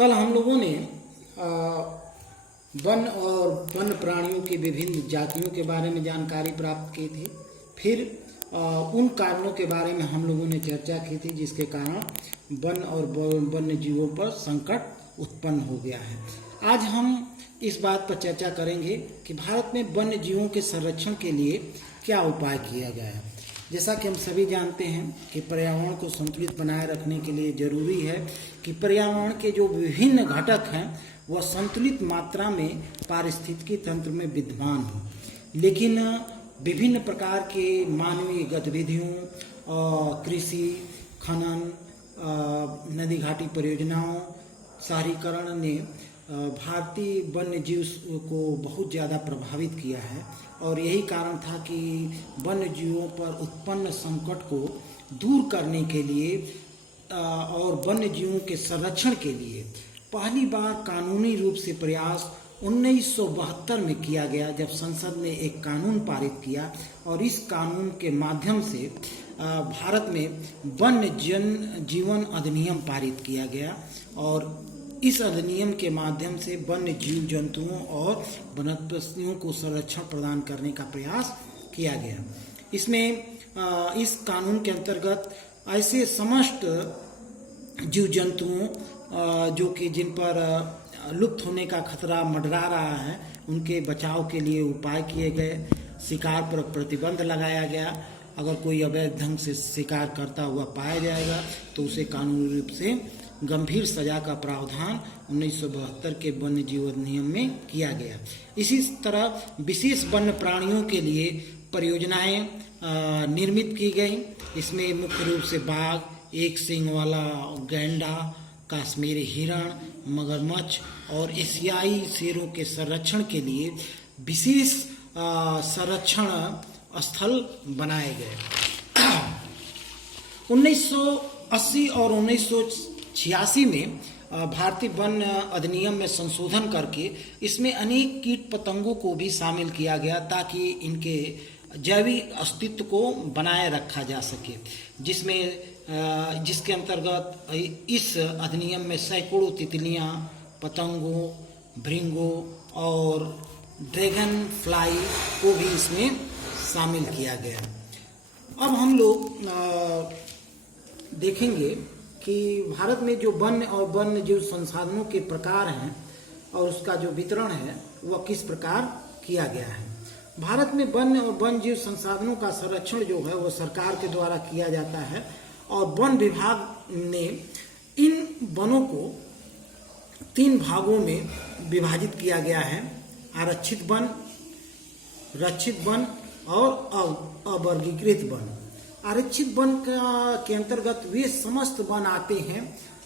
कल हम लोगों ने वन और वन्य प्राणियों की विभिन्न जातियों के बारे में जानकारी प्राप्त की थी। फिर उन कारणों के बारे में हम लोगों ने चर्चा की थी जिसके कारण वन और वन्य जीवों पर संकट उत्पन्न हो गया है। आज हम इस बात पर चर्चा करेंगे कि भारत में वन्य जीवों के संरक्षण के लिए क्या उपाय किया गया है। जैसा कि हम सभी जानते हैं कि पर्यावरण को संतुलित बनाए रखने के लिए जरूरी है कि पर्यावरण के जो विभिन्न घटक हैं वह संतुलित मात्रा में पारिस्थितिकी तंत्र में विद्यमान हो। लेकिन विभिन्न प्रकार के मानवीय गतिविधियों, कृषि, खनन, नदी घाटी परियोजनाओं, शहरीकरण ने भारतीय वन्य जीव को बहुत ज़्यादा प्रभावित किया है और यही कारण था कि वन्य जीवों पर उत्पन्न संकट को दूर करने के लिए और वन्य जीवों के संरक्षण के लिए पहली बार कानूनी रूप से प्रयास 1972 में किया गया, जब संसद ने एक कानून पारित किया और इस कानून के माध्यम से भारत में वन्य जीवन अधिनियम पारित किया गया और इस अधिनियम के माध्यम से वन्य जीव जंतुओं और वनस्पतियों को संरक्षण प्रदान करने का प्रयास किया गया। इसमें इस कानून के अंतर्गत ऐसे समस्त जीव जंतुओं जो कि जिन पर लुप्त होने का खतरा मंडरा रहा है उनके बचाव के लिए उपाय किए गए। शिकार पर प्रतिबंध लगाया गया। अगर कोई अवैध ढंग से शिकार करता हुआ पाया जाएगा तो उसे कानूनी रूप से गंभीर सजा का प्रावधान 1972 के वन्य जीव अधिनियम में किया गया। इसी तरह विशेष वन्य प्राणियों के लिए परियोजनाएं निर्मित की गई। इसमें मुख्य रूप से बाघ, एक सींग वाला गैंडा, कश्मीरी हिरण, मगरमच्छ और एशियाई शेरों के संरक्षण के लिए विशेष संरक्षण स्थल बनाए गए। 1980 और 1986 में भारतीय वन अधिनियम में संशोधन करके इसमें अनेक कीट पतंगों को भी शामिल किया गया ताकि इनके जैविक अस्तित्व को बनाए रखा जा सके, जिसके अंतर्गत इस अधिनियम में सैकड़ों तितलियां, पतंगों, भृंगों और ड्रैगन फ्लाई को भी इसमें शामिल किया गया। अब हम लोग देखेंगे कि भारत में जो वन्य और वन्य जीव संसाधनों के प्रकार हैं और उसका जो वितरण है वह किस प्रकार किया गया है। भारत में वन्य और वन्य जीव संसाधनों का संरक्षण जो है वह सरकार के द्वारा किया जाता है और वन विभाग ने इन वनों को 3 भागों में विभाजित किया गया है: आरक्षित वन, रक्षित वन और अवर्गीकृत वन। आरक्षित वन के अंतर्गत वे समस्त वन आते हैं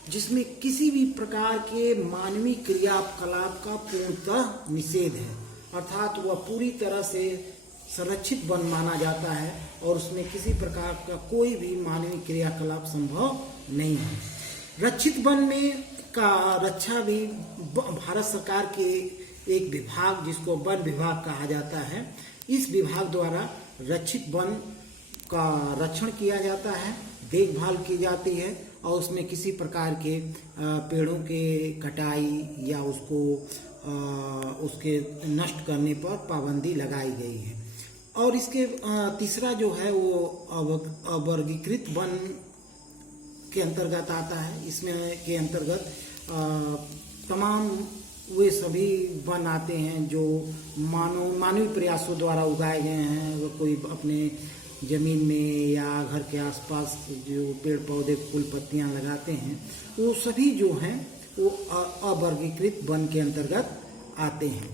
जिसमें किसी भी प्रकार के मानवीय क्रियाकलाप का पूर्णतः निषेध है, अर्थात वह पूरी तरह से संरक्षित वन माना जाता है और उसमें किसी प्रकार का कोई भी मानवीय क्रियाकलाप संभव नहीं है। रक्षित वन में का रक्षा भी भारत सरकार के एक विभाग जिसको वन विभाग कहा जाता है, इस विभाग द्वारा रक्षित वन का रक्षण किया जाता है, देखभाल की जाती है और उसमें किसी प्रकार के पेड़ों के कटाई या उसके नष्ट करने पर पाबंदी लगाई गई है। और इसके तीसरा जो है वो अवर्गीकृत वन के अंतर्गत आता है। इसमें के अंतर्गत तमाम वे सभी वन आते हैं जो मानवीय प्रयासों द्वारा उगाए गए हैं। वो कोई अपने जमीन में या घर के आसपास जो पेड़ पौधे फूल पत्तियां लगाते हैं वो सभी जो हैं वो अवर्गीकृत वन के अंतर्गत आते हैं।